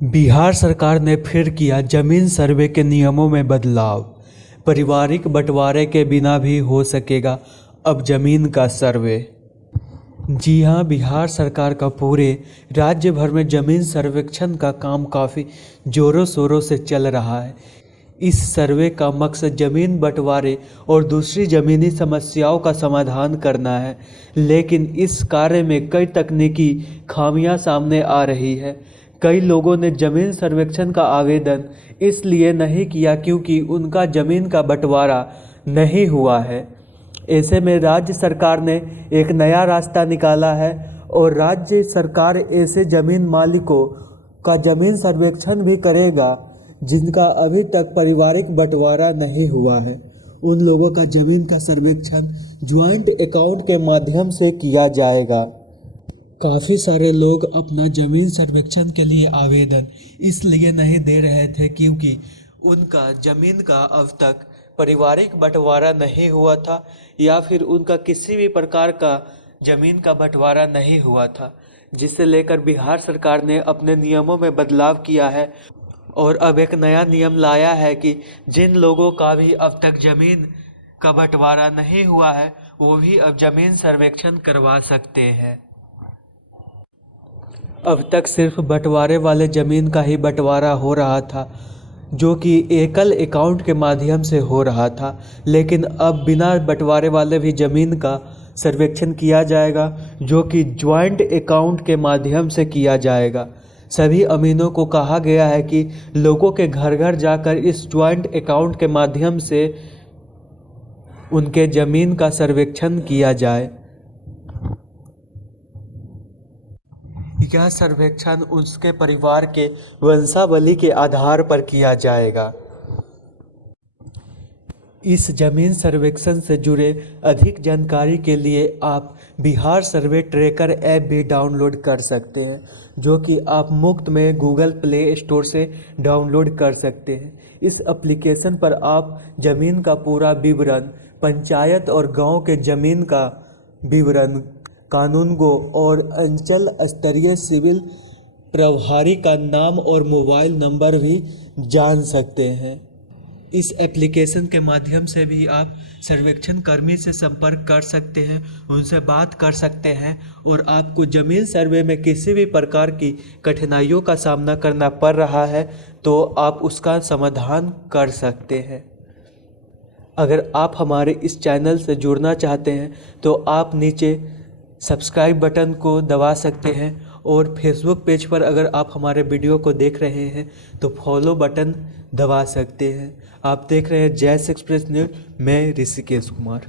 बिहार सरकार ने फिर किया जमीन सर्वे के नियमों में बदलाव। पारिवारिक बंटवारे के बिना भी हो सकेगा अब जमीन का सर्वे। जी हां, बिहार सरकार का पूरे राज्य भर में जमीन सर्वेक्षण का काम काफ़ी ज़ोरों शोरों से चल रहा है। इस सर्वे का मकसद जमीन बंटवारे और दूसरी ज़मीनी समस्याओं का समाधान करना है, लेकिन इस कार्य में कई तकनीकी खामियां सामने आ रही है। कई लोगों ने जमीन सर्वेक्षण का आवेदन इसलिए नहीं किया क्योंकि उनका जमीन का बंटवारा नहीं हुआ है। ऐसे में राज्य सरकार ने एक नया रास्ता निकाला है और राज्य सरकार ऐसे ज़मीन मालिकों का जमीन सर्वेक्षण भी करेगा जिनका अभी तक पारिवारिक बंटवारा नहीं हुआ है। उन लोगों का जमीन का सर्वेक्षण ज्वाइंट अकाउंट के माध्यम से किया जाएगा। काफ़ी सारे लोग अपना ज़मीन सर्वेक्षण के लिए आवेदन इसलिए नहीं दे रहे थे क्योंकि उनका ज़मीन का अब तक पारिवारिक बंटवारा नहीं हुआ था या फिर उनका किसी भी प्रकार का ज़मीन का बंटवारा नहीं हुआ था, जिसे लेकर बिहार सरकार ने अपने नियमों में बदलाव किया है और अब एक नया नियम लाया है कि जिन लोगों का भी अब तक ज़मीन का बंटवारा नहीं हुआ है वो भी अब ज़मीन सर्वेक्षण करवा सकते हैं। अब तक सिर्फ बंटवारे वाले ज़मीन का ही बंटवारा हो रहा था, जो कि एकल अकाउंट के माध्यम से हो रहा था, लेकिन अब बिना बंटवारे वाले भी ज़मीन का सर्वेक्षण किया जाएगा, जो कि ज्वाइंट अकाउंट के माध्यम से किया जाएगा। सभी अमीनों को कहा गया है कि लोगों के घर घर जाकर इस ज्वाइंट अकाउंट के माध्यम से उनके ज़मीन का सर्वेक्षण किया जाए। यह सर्वेक्षण उसके परिवार के वंशावली के आधार पर किया जाएगा। इस जमीन सर्वेक्षण से जुड़े अधिक जानकारी के लिए आप बिहार सर्वे ट्रैकर ऐप भी डाउनलोड कर सकते हैं, जो कि आप मुफ्त में गूगल प्ले स्टोर से डाउनलोड कर सकते हैं। इस एप्लीकेशन पर आप ज़मीन का पूरा विवरण, पंचायत और गांव के ज़मीन का विवरण, कानूनगो और अंचल स्तरीय सिविल प्रभारी का नाम और मोबाइल नंबर भी जान सकते हैं। इस एप्लीकेशन के माध्यम से भी आप सर्वेक्षण कर्मी से संपर्क कर सकते हैं, उनसे बात कर सकते हैं और आपको ज़मीन सर्वे में किसी भी प्रकार की कठिनाइयों का सामना करना पड़ रहा है तो आप उसका समाधान कर सकते हैं। अगर आप हमारे इस चैनल से जुड़ना चाहते हैं तो आप नीचे सब्सक्राइब बटन को दबा सकते हैं और फेसबुक पेज पर अगर आप हमारे वीडियो को देख रहे हैं तो फॉलो बटन दबा सकते हैं। आप देख रहे हैं जैस एक्सप्रेस न्यूज़। मैं ऋषिकेश कुमार।